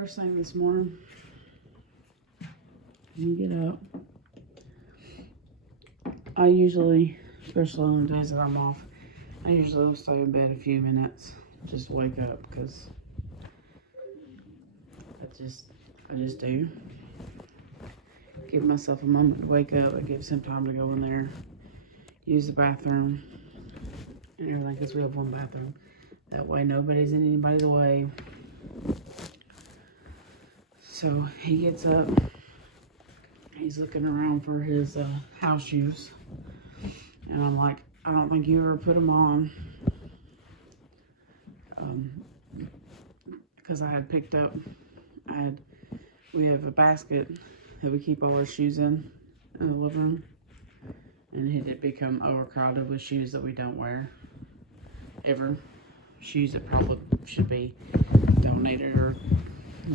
First thing this morning, when you get up, I usually, especially on the days that I'm off, I usually will stay in bed a few minutes, just wake up, because I just do. Give myself a moment to wake up. I give some time to go in there, use the bathroom, and everything, because we have one bathroom. That way nobody's in anybody's way. So he gets up, he's looking around for his house shoes, and I'm like, I don't think you ever put them on, because I had picked up, we have a basket that we keep all our shoes in the living room, and it had become overcrowded with shoes that we don't wear ever, shoes that probably should be donated or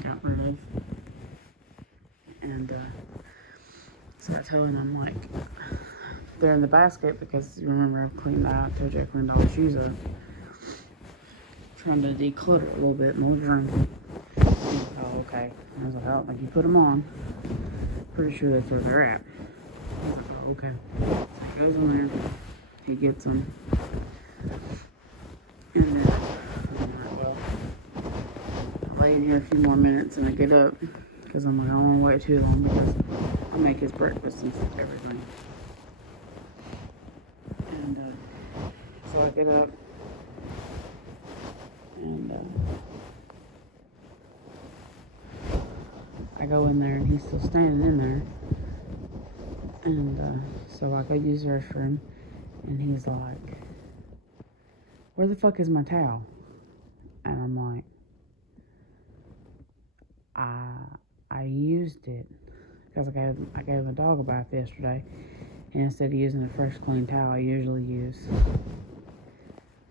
got rid of. And so I told him, I'm like, they're in the basket, because you remember I cleaned that. I told you I cleaned all the shoes up, trying to declutter it a little bit in the living room. Oh, okay. I was like, I don't think you put them on. Pretty sure that's where they're at. I was like, oh, okay. So he goes in there, he gets them, and then I'm like, well, I lay in here a few more minutes and I get up, because I'm like, I don't want to wait too long, because I make his breakfast and everything. And so I get up, and I go in there, and he's still standing in there. And so I go use the restroom, and he's like, where the fuck is my towel? And I'm like, I used it, because I gave my dog a bath yesterday, and instead of using a fresh clean towel, I usually use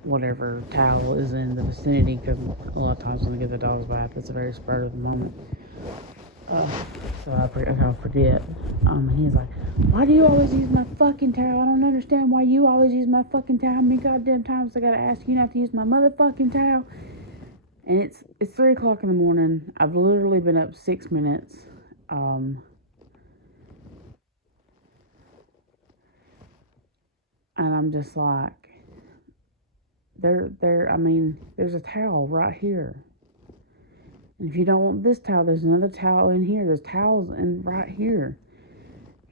whatever towel is in the vicinity, because a lot of times when I give the dog's bath, it's a very spur of the moment. So I'll forget. He's like, why do you always use my fucking towel? I don't understand why you always use my fucking towel. How many goddamn times I gotta ask you not to use my motherfucking towel? And it's 3 o'clock in the morning. I've literally been up 6 minutes. And I'm just like, there's a towel right here. And if you don't want this towel, there's another towel in here. There's towels in right here.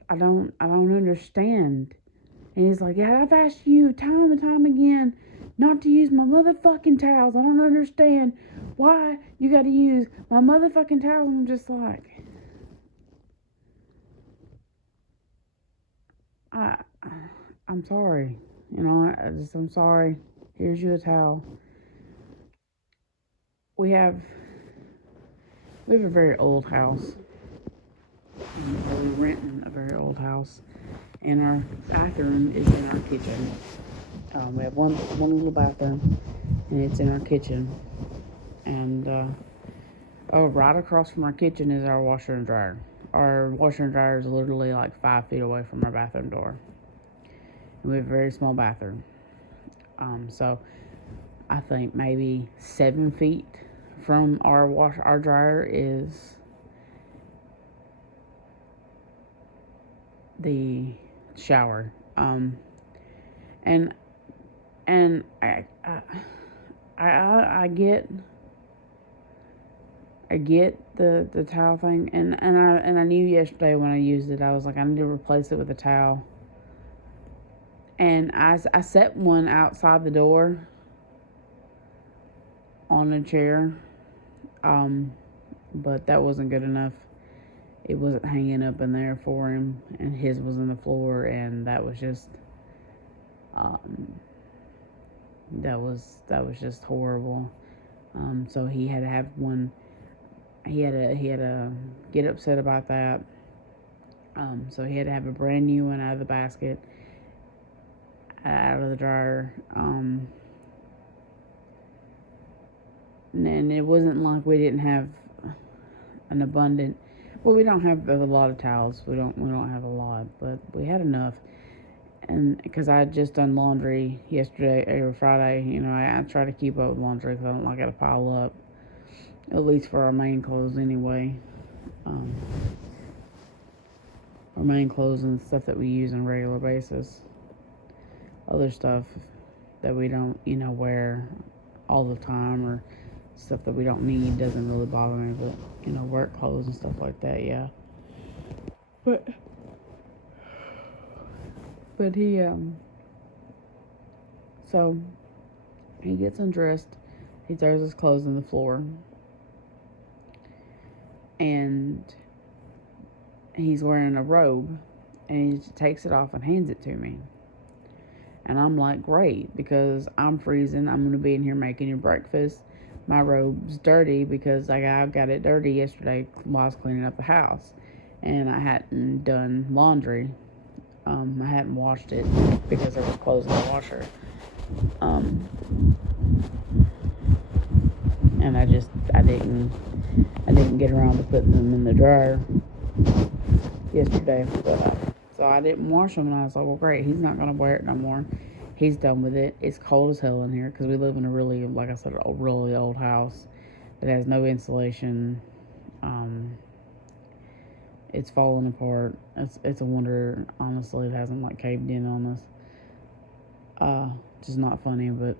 I don't understand. And he's like, yeah, I've asked you time and time again not to use my motherfucking towels. I don't understand why you got to use my motherfucking towels. And I'm just like, I'm sorry. I'm sorry. Here's you a towel. We have a very old house. We're renting a very old house, and our bathroom is in our kitchen. We have one little bathroom, and it's in our kitchen. And right across from our kitchen is our washer and dryer. Our washer and dryer is literally like 5 feet away from our bathroom door. And we have a very small bathroom. So I think maybe 7 feet from our dryer is the shower. And I get the towel thing, and I knew yesterday when I used it, I was like, I need to replace it with a towel. And I set one outside the door on a chair, but that wasn't good enough. It wasn't hanging up in there for him, and his was on the floor, and that was just just horrible. So he had to have one. He had to get upset about that. So he had to have a brand new one out of the basket, out of the dryer. And it wasn't like we didn't have an abundant. Well, we don't have a lot of towels. We don't have a lot, but we had enough. And because I had just done laundry yesterday or Friday, I try to keep up with laundry because I don't like it to pile up. at least for our main clothes anyway. Um, our main clothes and stuff that we use on a regular basis. Other stuff that we don't, wear all the time, or stuff that we don't need doesn't really bother me. But work clothes and stuff like that, yeah. But he so he gets undressed. He throws his clothes on the floor, and he's wearing a robe, and he takes it off and hands it to me. And I'm like, great, because I'm freezing. I'm going to be in here making your breakfast. My robe's dirty because I got it dirty yesterday while I was cleaning up the house. And I hadn't done laundry. I hadn't washed it because there was clothes in the washer. And I didn't get around to putting them in the dryer yesterday. So I didn't wash them, and I was like, well, great, he's not going to wear it no more. He's done with it. It's cold as hell in here because we live in a really, like I said, a really old house that has no insulation. It's falling apart. It's a wonder, honestly, it hasn't like caved in on us. Just not funny, but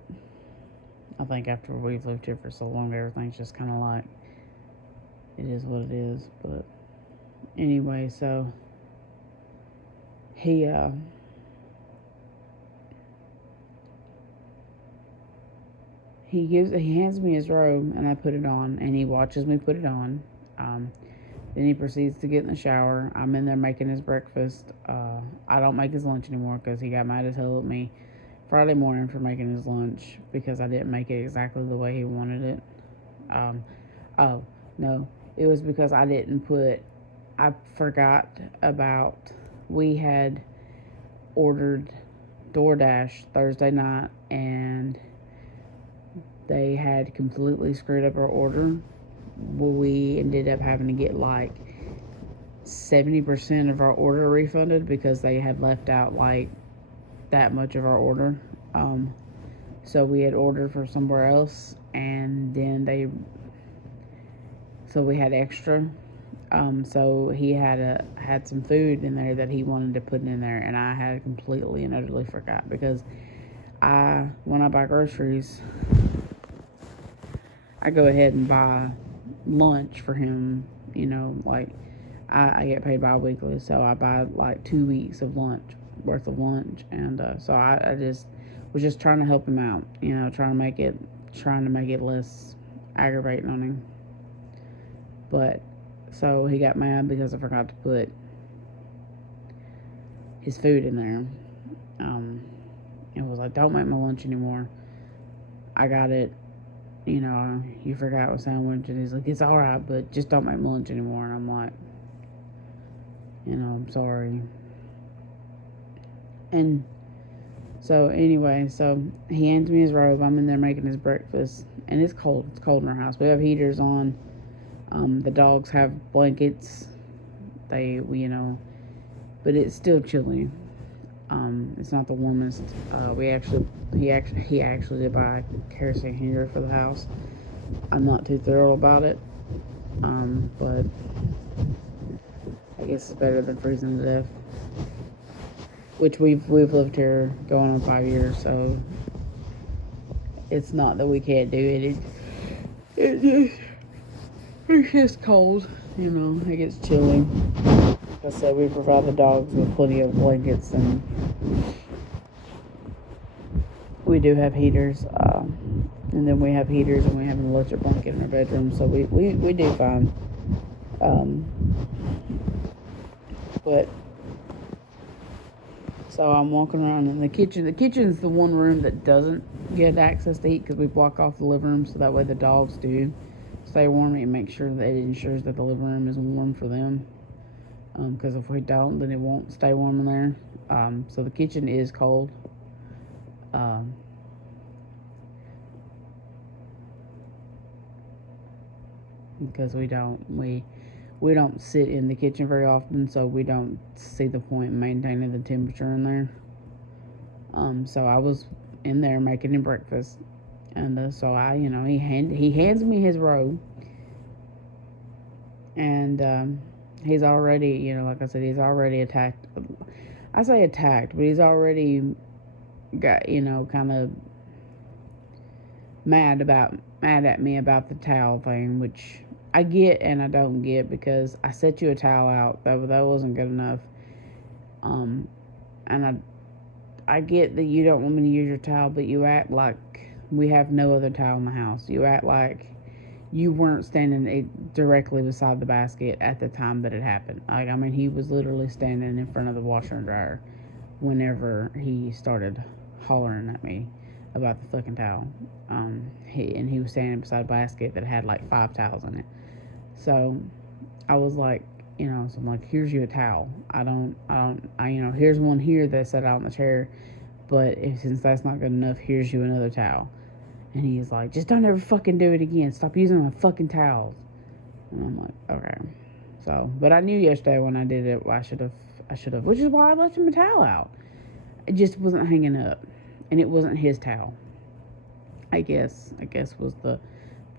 I think after we've lived here for so long, everything's just kind of like, it is what it is. But anyway, so he hands me his robe, and I put it on, and he watches me put it on. Then he proceeds to get in the shower. I'm in there making his breakfast. I don't make his lunch anymore because he got mad as hell at me Friday morning for making his lunch because I didn't make it exactly the way he wanted it. Oh, no. It was because I forgot about, we had ordered DoorDash Thursday night, and they had completely screwed up our order. Well, we ended up having to get like 70% of our order refunded because they had left out like that much of our order. So we had ordered for somewhere else, and then so we had extra. So he had some food in there that he wanted to put in there, and I had completely and utterly forgot because when I buy groceries, I go ahead and buy lunch for him. Like I get paid bi-weekly, so I buy like 2 weeks of worth of lunch, and so I just was just trying to help him out, trying to make it less aggravating on him. But so he got mad because I forgot to put his food in there. It was like, don't make my lunch anymore. I got it. You forgot what sandwich, and he's like, it's all right, but just don't make my lunch anymore. And I'm like, I'm sorry. And so anyway, so he hands me his robe. I'm in there making his breakfast, and it's cold. It's cold in our house. We have heaters on. The dogs have blankets. But it's still chilly. It's not the warmest. He actually did buy a kerosene heater for the house. I'm not too thrilled about it. But I guess it's better than freezing to death. Which we've lived here going on 5 years, so it's not that we can't do it. It's just cold, it gets chilly. Like I said, we provide the dogs with plenty of blankets, and we do have heaters, and then we have heaters, and we have an electric blanket in our bedroom, so we do fine. But so I'm walking around in the kitchen. The kitchen's the one room that doesn't get access to heat because we block off the living room, so that way the dogs do stay warm. And make sure that it ensures that the living room is warm for them. Because if we don't, then it won't stay warm in there. So the kitchen is cold. Because we don't sit in the kitchen very often, so we don't see the point in maintaining the temperature in there. So I was in there making him breakfast, and so he hands me his robe, And he's already, like I said, he's already attacked. I say attacked, but he's already got, kind of mad at me about the towel thing, which I get and I don't get, because I set you a towel out. That wasn't good enough. And I get that you don't want me to use your towel, but you act like we have no other towel in the house. You act like you weren't standing directly beside the basket at the time that it happened. Like, I mean, he was literally standing in front of the washer and dryer whenever he started hollering at me about the fucking towel. He was standing beside a basket that had like 5 towels in it. So I was like, so I'm like, here's you a towel. Here's one here that's set out on the chair, but since that's not good enough, here's you another towel. And he's like, just don't ever fucking do it again. Stop using my fucking towels. And I'm like, okay. So, but I knew yesterday when I did it, I should have, which is why I left him a towel out. It just wasn't hanging up, and it wasn't his towel. I guess was the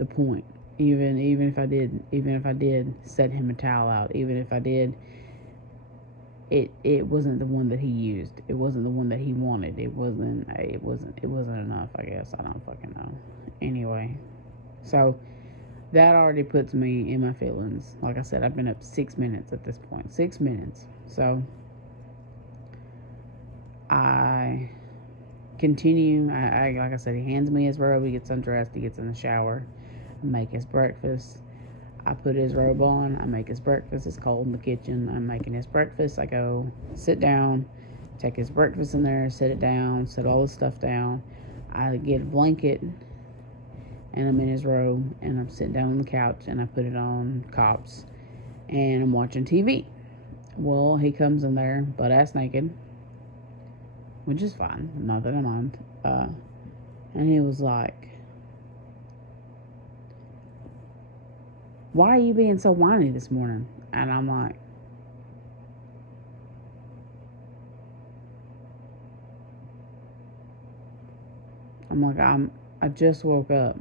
point. Even if I did set him a towel out, even if I did, it wasn't the one that he used. It wasn't the one that he wanted. It wasn't enough, I guess. I don't fucking know. Anyway, so that already puts me in my feelings. Like I said, I've been up 6 minutes at this point. 6 minutes. So I continue. Like I said, he hands me his robe. He gets undressed. He gets in the shower. I make his breakfast. I put his robe on. I make his breakfast. It's cold in the kitchen. I'm making his breakfast. I go sit down, take his breakfast in there, sit it down, set all the stuff down. I get a blanket, and I'm in his robe, and I'm sitting down on the couch, and I put it on Cops, and I'm watching TV. Well, he comes in there butt-ass naked, which is fine. Not that I mind. And he was like, why are you being so whiny this morning? And I'm like, I just woke up.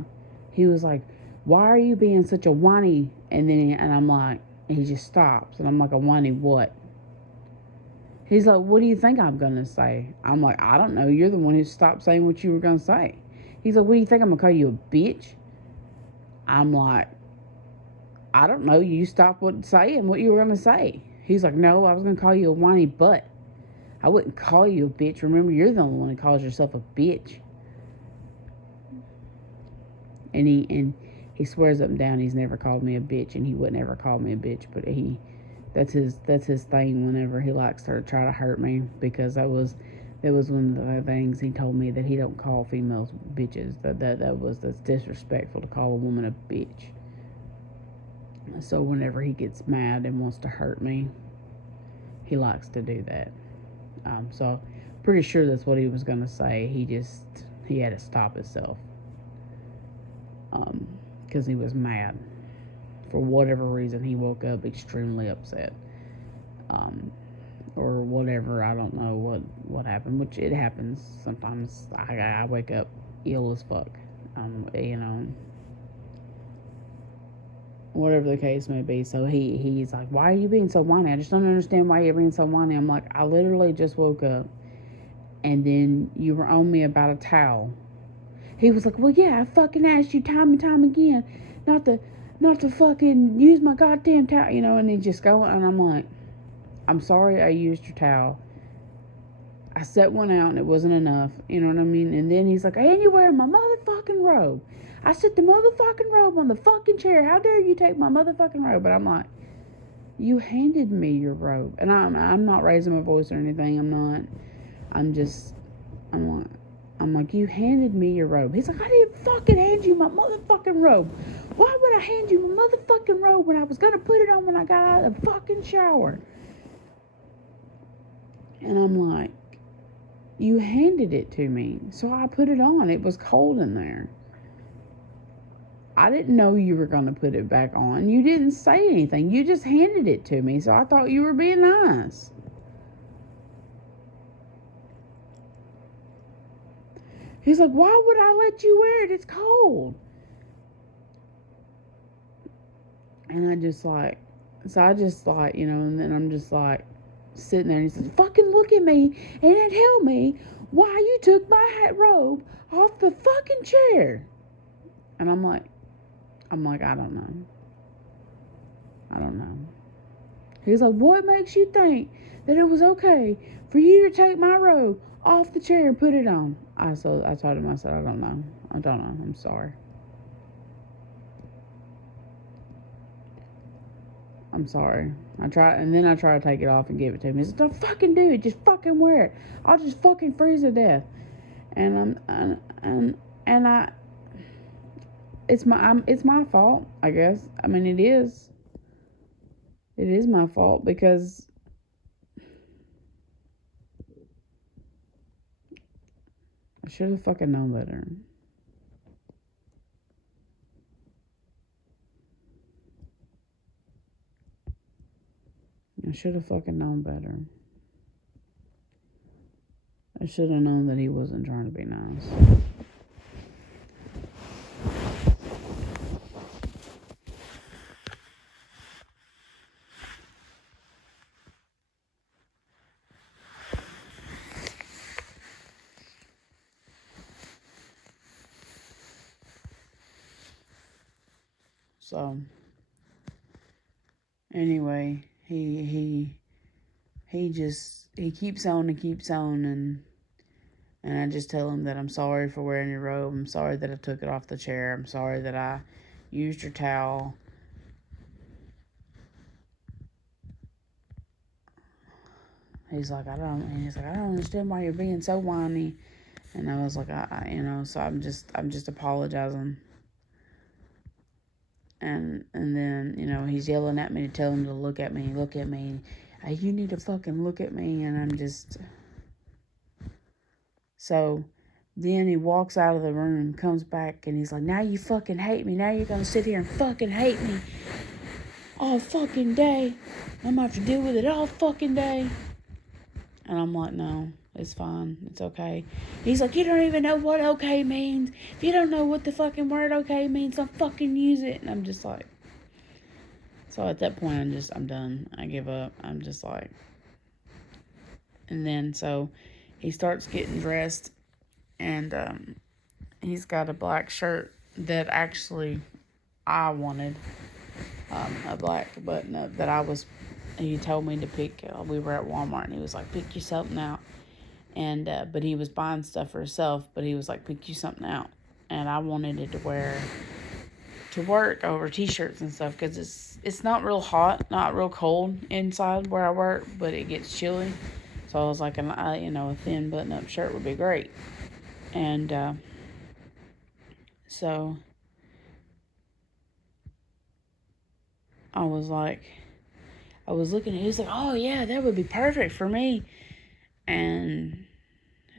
He was like, why are you being such a whiny? And I'm like, he just stops. And I'm like, a whiny what? He's like, what do you think I'm going to say? I'm like, I don't know. You're the one who stopped saying what you were going to say. He's like, what do you think? I'm going to call you a bitch? I'm like, I don't know. You stopped saying what you were going to say. He's like, no, I was going to call you a whiny butt. I wouldn't call you a bitch. Remember, you're the only one who calls yourself a bitch. And he swears up and down he's never called me a bitch, and he would never call me a bitch. But that's his thing whenever he likes to try to hurt me, because that was one of the things he told me, that he don't call females bitches. That's disrespectful to call a woman a bitch. So whenever he gets mad and wants to hurt me, he likes to do that. So pretty sure that's what he was gonna say. He had to stop himself. Because he was mad. For whatever reason, he woke up extremely upset. Or whatever, I don't know what happened, which it happens sometimes. I wake up ill as fuck. Whatever the case may be. So he's like, why are you being so whiny? I just don't understand why you're being so whiny. I'm like, I literally just woke up, and then you were on me about a towel. He was like, well, yeah, I fucking asked you time and time again not to fucking use my goddamn towel, and he just going, and I'm like, I'm sorry I used your towel. I set one out and it wasn't enough, you know what I mean? And then he's like, and you're wearing my motherfucking robe. I set the motherfucking robe on the fucking chair. How dare you take my motherfucking robe? But I'm like, you handed me your robe. And I'm not raising my voice or anything. I'm like, you handed me your robe. He's like, I didn't fucking hand you my motherfucking robe. Why would I hand you my motherfucking robe when I was going to put it on when I got out of the fucking shower? And I'm like, you handed it to me, so I put it on. It was cold in there. I didn't know you were going to put it back on. You didn't say anything. You just handed it to me, so I thought you were being nice. He's like, why would I let you wear it? It's cold. And I just like, So I just like, and then I'm just like sitting there, and he says, "Fucking look at me and tell me why you took my robe off the fucking chair." And I'm like, I don't know. I don't know. He's like, "What makes you think that it was okay for you to take my robe off the chair and put it on?" I told him, I said, "I don't know. I don't know. I'm sorry. I'm sorry." And then I try to take it off and give it to him. He said, "Don't fucking do it. Just fucking wear it. I'll just fucking freeze to death." And and I, it's my fault, I guess. I mean, it is. It is my fault because I should have fucking known better. I should have fucking known better. I should have known that he wasn't trying to be nice. So anyway, he keeps on and keeps on, and I just tell him that I'm sorry for wearing your robe. I'm sorry that I took it off the chair. I'm sorry that I used your towel. He's like, I don't understand why you're being so whiny. And I was like, so I'm just apologizing. And then, he's yelling at me to tell him to look at me. You need to fucking look at me. And I'm just, so then he walks out of the room, comes back, and he's like, "Now you fucking hate me. Now you're going to sit here and fucking hate me all fucking day. I'm going to have to deal with it all fucking day." And I'm like, "No, it's fine. It's okay." He's like, "You don't even know what okay means. If you don't know what the fucking word okay means, don't fucking use it." And I'm just like, so at that point, I'm done. I give up. I'm just like, and then so he starts getting dressed, and he's got a black shirt that actually I wanted, a black button up that he told me to pick. We were at Walmart, and he was like, "Pick you something out." And, but he was buying stuff for himself, but he was like, "Pick you something out." And I wanted it to wear to work over t-shirts and stuff, because it's not real hot, not real cold inside where I work, but it gets chilly. So I was like, a thin button-up shirt would be great. And so I was like, I was looking at it, he was like, "Oh yeah, that would be perfect for me." And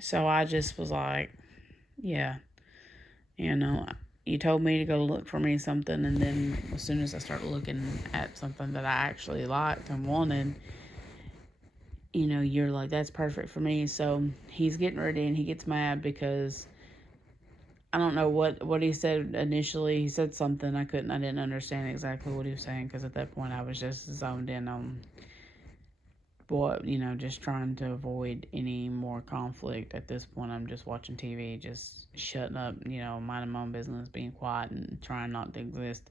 so I just was like, yeah, you told me to go look for me something, and then as soon as I start looking at something that I actually liked and wanted, you're like, "That's perfect for me." So he's getting ready, and he gets mad because I don't know what he said initially. He said something I didn't understand exactly what he was saying, because at that point I was just zoned in on just trying to avoid any more conflict. At this point, I'm just watching TV, just shutting up, minding my own business, being quiet, and trying not to exist.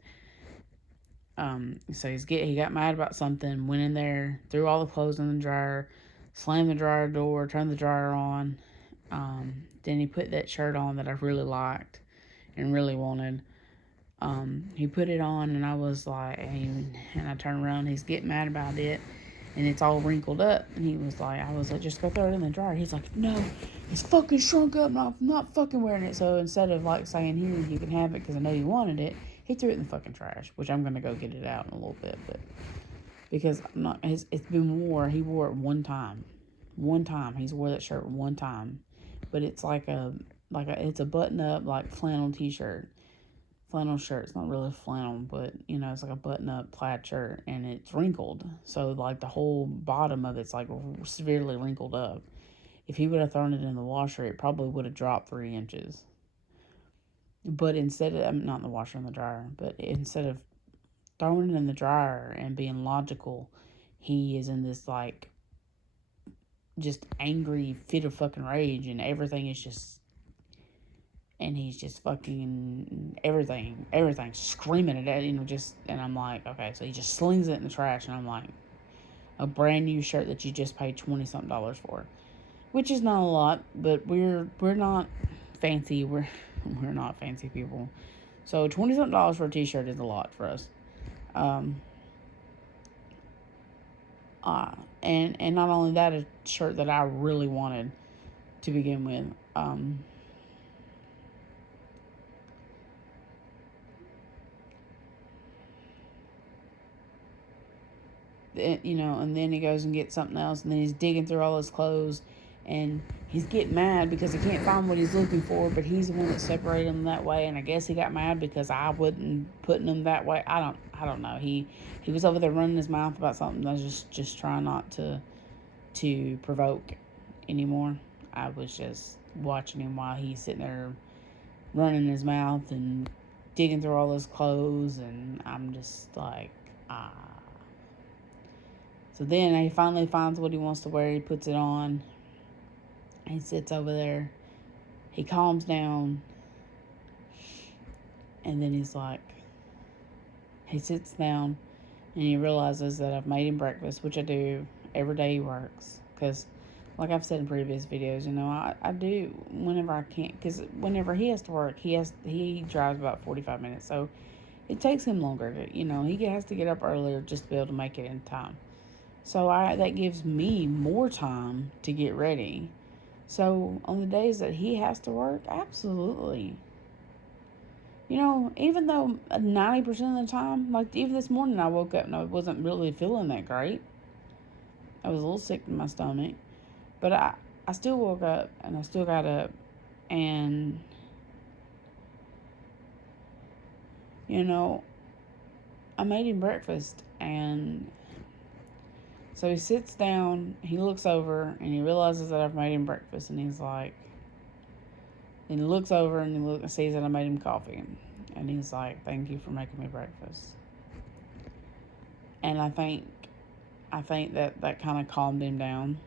So he got mad about something, went in there, threw all the clothes in the dryer, slammed the dryer door, turned the dryer on. Then he put that shirt on that I really liked and really wanted. He put it on, and I was like, and I turned around, he's getting mad about it, and it's all wrinkled up. And I was like, "Just go throw it in the dryer." He's like, "No, it's fucking shrunk up, and I'm not fucking wearing it." So instead of saying, "Here, you can have it because I know you wanted it," he threw it in the fucking trash, which I'm gonna go get it out in a little bit, but because I'm not, it's been he wore it one time, he's wore that shirt one time, but it's it's a button up flannel t-shirt. Flannel shirt. It's not really flannel, but it's like a button-up plaid shirt, and it's wrinkled. So the whole bottom of it's severely wrinkled up. If he would have thrown it in the washer, it probably would have dropped 3 inches. But instead of, not in the washer, in the dryer, but instead of throwing it in the dryer and being logical, he is in this like just angry fit of fucking rage, and everything is just, and he's just fucking everything screaming at it, just, and I'm like, okay, so he just slings it in the trash, and I'm like, a brand new shirt that you just paid $20 for, which is not a lot, but we're not fancy, we're not fancy people, so $20 for a t-shirt is a lot for us. And not only that, a shirt that I really wanted to begin with. And then he goes and gets something else, and then he's digging through all his clothes, and he's getting mad because he can't find what he's looking for, but he's the one that separated them that way, and I guess he got mad because I wasn't putting them that way. I don't know. He was over there running his mouth about something. I was just trying not to provoke anymore. I was just watching him while he's sitting there running his mouth and digging through all his clothes, and I'm just like, ah. So then he finally finds what he wants to wear. He puts it on. He sits over there. He calms down. And then he's like, he sits down and he realizes that I've made him breakfast, which I do every day he works. Because, like I've said in previous videos, I do whenever I can. Because whenever he has to work, he drives about 45 minutes. So it takes him longer to, he has to get up earlier just to be able to make it in time. So that gives me more time to get ready. So on the days that he has to work, absolutely. Even though 90% of the time, like even this morning I woke up and I wasn't really feeling that great. I was a little sick in my stomach. But I still woke up and I still got up and, I made him breakfast, and so he sits down, he looks over, and he realizes that I've made him breakfast, and he's like, and he looks over and he sees that I made him coffee, and he's like, thank you for making me breakfast. And I think that kind of calmed him down,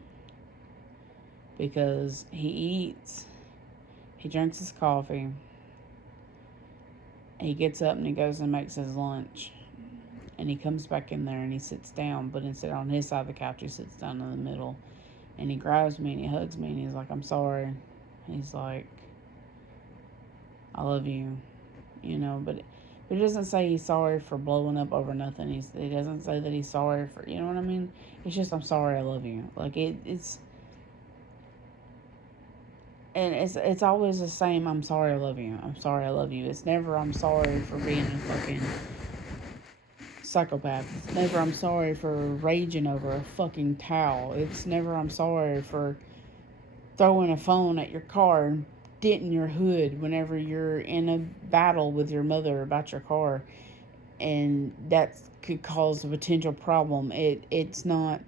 because he eats, he drinks his coffee, he gets up and he goes and makes his lunch. And he comes back in there and he sits down, but instead on his side of the couch, he sits down in the middle. And he grabs me and he hugs me and he's like, I'm sorry. He's like, I love you. But he doesn't say he's sorry for blowing up over nothing. He doesn't say that he's sorry for, you know what I mean? It's just, I'm sorry, I love you. Like, it's, and it's always the same, I'm sorry, I love you. I'm sorry, I love you. It's never, I'm sorry for being a fucking psychopath. It's never, I'm sorry for raging over a fucking towel. It's never, I'm sorry for throwing a phone at your car and denting your hood whenever you're in a battle with your mother about your car, and that could cause a potential problem. It's not,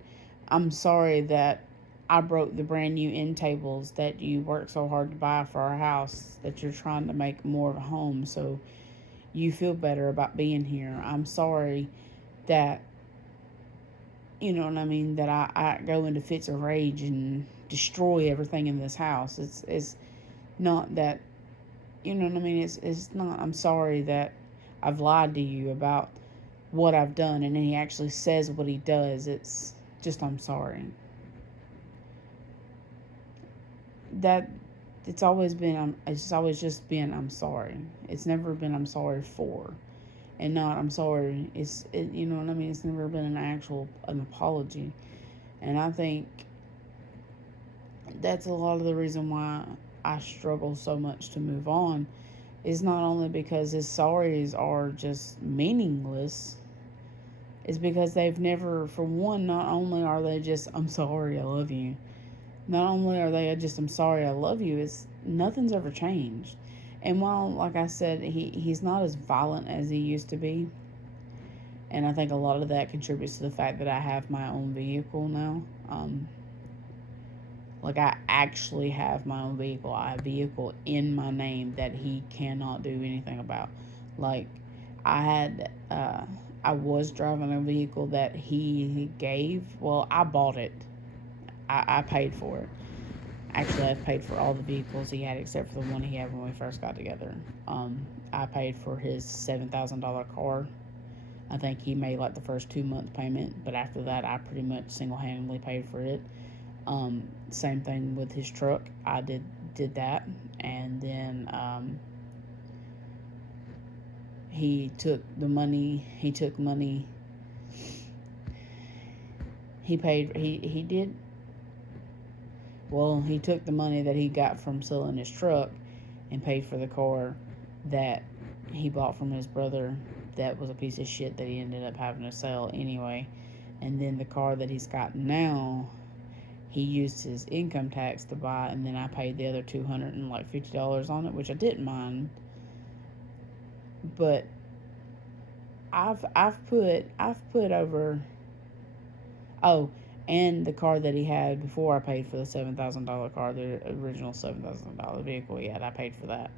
I'm sorry that I broke the brand new end tables that you worked so hard to buy for our house, that you're trying to make more of a home so you feel better about being here. I'm sorry that, you know what I mean, that I go into fits of rage and destroy everything in this house. It's not that, you know what I mean, it's not, I'm sorry that I've lied to you about what I've done, and then he actually says what he does. It's just, I'm sorry. That it's always just been I'm sorry. It's never been I'm sorry for, and not I'm sorry. You know what I mean. It's never been an apology, and I think that's a lot of the reason why I struggle so much to move on. Is not only because his sorries are just meaningless. It's because they've never, for one, not only are they just I'm sorry, I love you. Not only are they just, I'm sorry, I love you, it's nothing's ever changed. And while, like I said, he's not as violent as he used to be, and I think a lot of that contributes to the fact that I have my own vehicle now. Like, I actually have my own vehicle. I have a vehicle in my name that he cannot do anything about. Like, I I was driving a vehicle that he gave. Well, I bought it. I paid for it. Actually, I've paid for all the vehicles he had except for the one he had when we first got together. I paid for his $7,000 car. I think he made like the first 2 month payment, but after that, I pretty much single handedly paid for it. Same thing with his truck. I did that, and then he took the money. He took money. He paid. He did. Well, he took the money that he got from selling his truck and paid for the car that he bought from his brother. That was a piece of shit that he ended up having to sell anyway. And then the car that he's got now, he used his income tax to buy, and then I paid the other $250 on it, which I didn't mind. But I've put over. Oh, and the car that he had before I paid for the $7,000 car, the original $7,000 vehicle he had, I paid for that,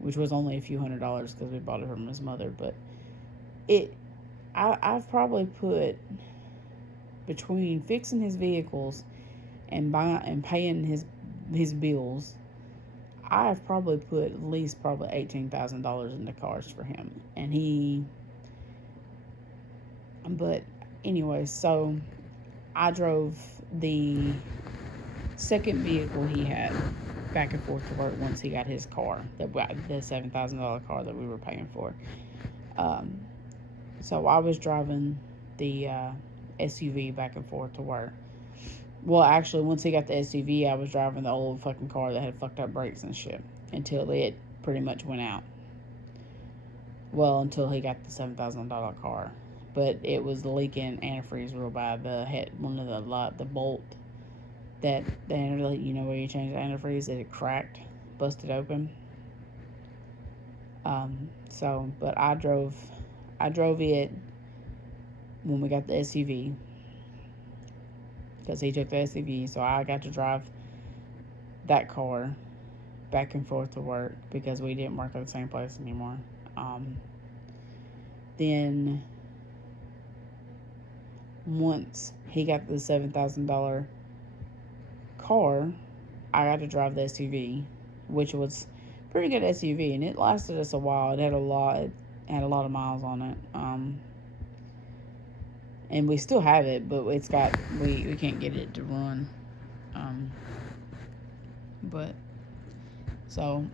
which was only a few $100s because we bought it from his mother. But I've probably put between fixing his vehicles and paying his bills, I've probably put at least probably $18,000 into cars for him, but anyway, so I drove the second vehicle he had back and forth to work once he got his car, the $7,000 car that we were paying for. So I was driving the SUV back and forth to work. Well, actually, once he got the SUV, I was driving the old fucking car that had fucked up brakes and shit until it pretty much went out. Well, until he got the $7,000 car. But it was leaking antifreeze real bad. One of the bolt that where you change the antifreeze, it cracked, busted open. But I drove it when we got the SUV because he took the SUV, so I got to drive that car back and forth to work because we didn't work at the same place anymore. Then once he got the $7,000 car, I got to drive the SUV, which was a pretty good SUV, and it lasted us a while. It had a lot of miles on it, and we still have it, but we can't get it to run. But so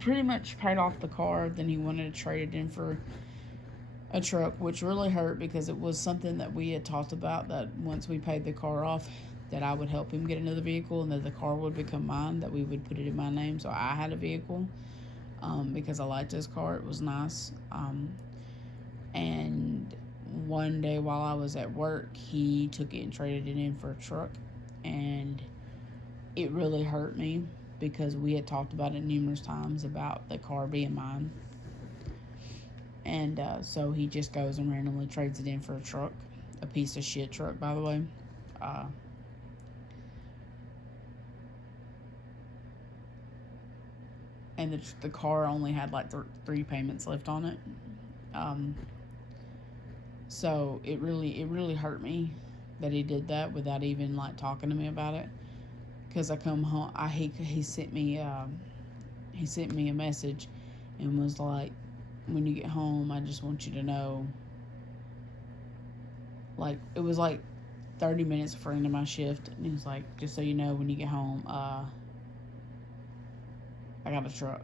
pretty much paid off the car. Then he wanted to trade it in for a truck, which really hurt because it was something that we had talked about, that once we paid the car off, that I would help him get another vehicle and that the car would become mine, that we would put it in my name so I had a vehicle, because I liked this car. It was nice. And one day while I was at work, he took it and traded it in for a truck, and it really hurt me because we had talked about it numerous times about the car being mine. And so he just goes and randomly trades it in for a truck. A piece of shit truck, by the way. And the car only had like 3 payments left on it. So it really hurt me that he did that without even like talking to me about it. Because I come home, he sent me a message and was like, when you get home, I just want you to know, like, it was like 30 minutes before the end of my shift, and he was like, just so you know, when you get home, I got a truck.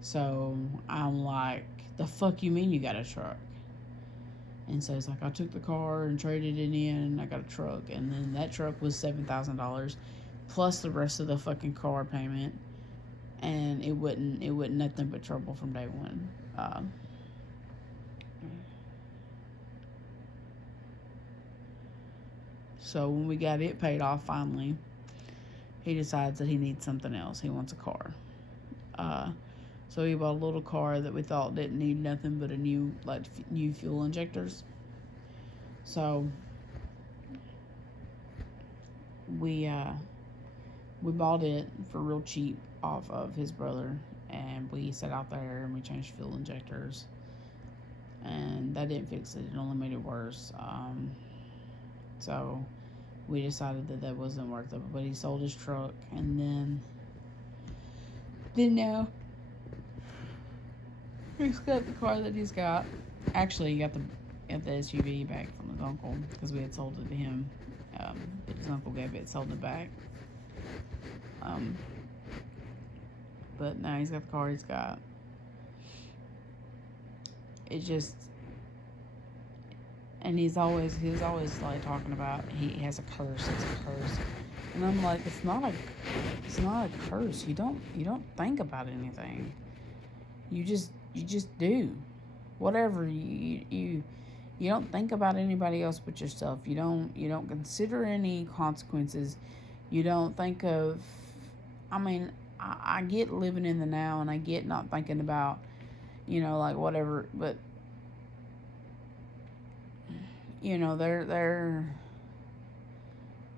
So I'm like, the fuck you mean you got a truck? And so it's like, I took the car and traded it in, and I got a truck, and then that truck was $7,000 plus the rest of the fucking car payment. And it wasn't nothing but trouble from day one. So when we got it paid off finally, he decides that he needs something else. He wants a car. So he bought a little car that we thought didn't need nothing but new fuel injectors. So we bought it for real cheap off of his brother, and we sat out there and we changed fuel injectors, and that didn't fix it. It only made it worse. So we decided that that wasn't worth it. But he sold his truck, and then now he's got the car that he's got. Actually, he got the SUV back from his uncle because we had sold it to him. But his uncle gave it, sold it back. But now he's got the car he's got. It just, and he was always like talking about he has a curse. It's a curse, and I'm like, it's not a curse. You don't think about anything. You just do, whatever you don't think about anybody else but yourself. You don't consider any consequences. You don't think of, I mean, I get living in the now, and I get not thinking about, like whatever, but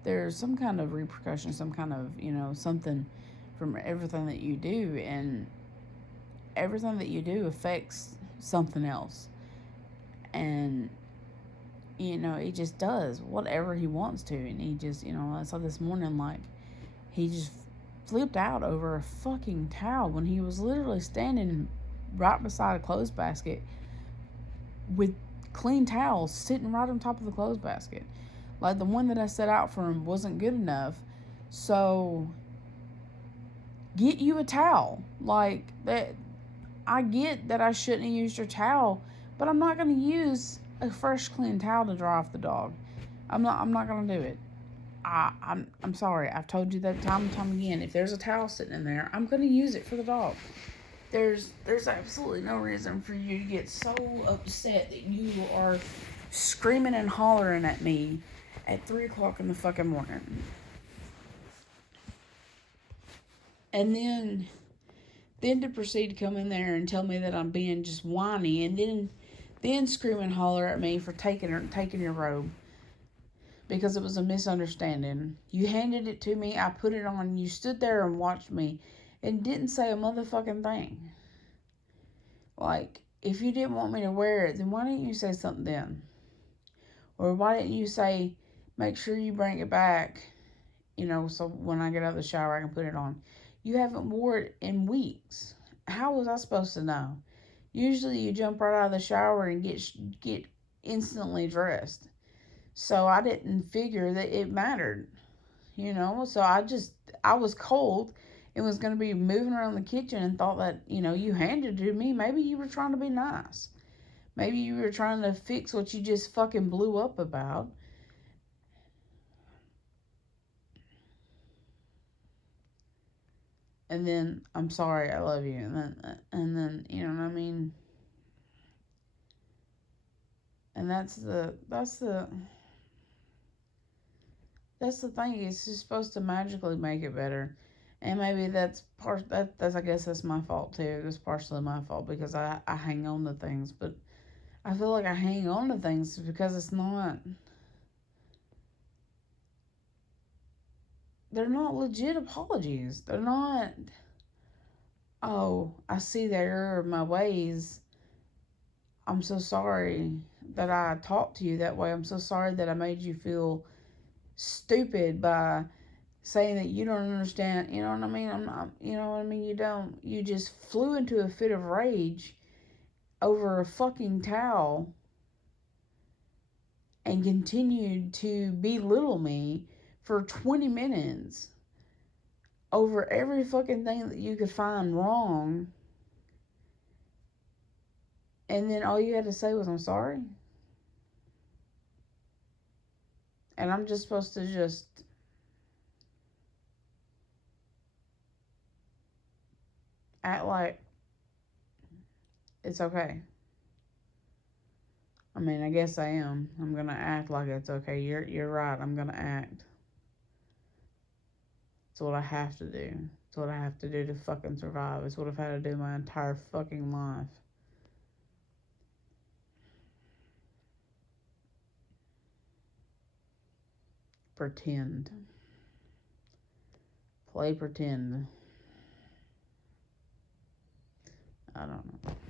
there's some kind of repercussion, some kind of, something from everything that you do, and everything that you do affects something else. And, he just does whatever he wants to. And he just, I saw this morning, like, he just flipped out over a fucking towel when he was literally standing right beside a clothes basket with clean towels sitting right on top of the clothes basket. Like, the one that I set out for him wasn't good enough, so get you a towel. Like, that, I get that I shouldn't have used your towel, but I'm not going to use a fresh, clean towel to dry off the dog. I'm not going to do it. I'm sorry. I've told you that time and time again. If there's a towel sitting in there, I'm going to use it for the dog. There's absolutely no reason for you to get so upset that you are screaming and hollering at me at 3 o'clock in the fucking morning. And then to proceed to come in there and tell me that I'm being just whiny, and then scream and holler at me for taking your robe because it was a misunderstanding. You handed it to me, I put it on, you stood there and watched me and didn't say a motherfucking thing. Like, if you didn't want me to wear it, then why didn't you say something then? Or why didn't you say, make sure you bring it back, so when I get out of the shower I can put it on. You haven't wore it in weeks. How was I supposed to know? Usually you jump right out of the shower and get instantly dressed. So I didn't figure that it mattered, So I was cold and was going to be moving around the kitchen and thought that, you handed it to me. Maybe you were trying to be nice. Maybe you were trying to fix what you just fucking blew up about. And then, I'm sorry, I love you. And then, you know what I mean? And that's the thing. It's just supposed to magically make it better. And maybe that's I guess that's my fault too. It's partially my fault because I hang on to things, but I feel like I hang on to things because they're not legit apologies. They're not, oh, I see the error of my ways. I'm so sorry that I talked to you that way. I'm so sorry that I made you feel stupid by saying that you don't understand. You know what I mean? I'm not, you know what I mean? You just flew into a fit of rage over a fucking towel and continued to belittle me for 20 minutes over every fucking thing that you could find wrong. And then all you had to say was, I'm sorry. And I'm just supposed to just act like it's okay. I mean, I guess I am. I'm gonna act like it's okay. You're right. I'm gonna act. It's what I have to do. It's what I have to do to fucking survive. It's what I've had to do my entire fucking life. Pretend. Play pretend. I don't know.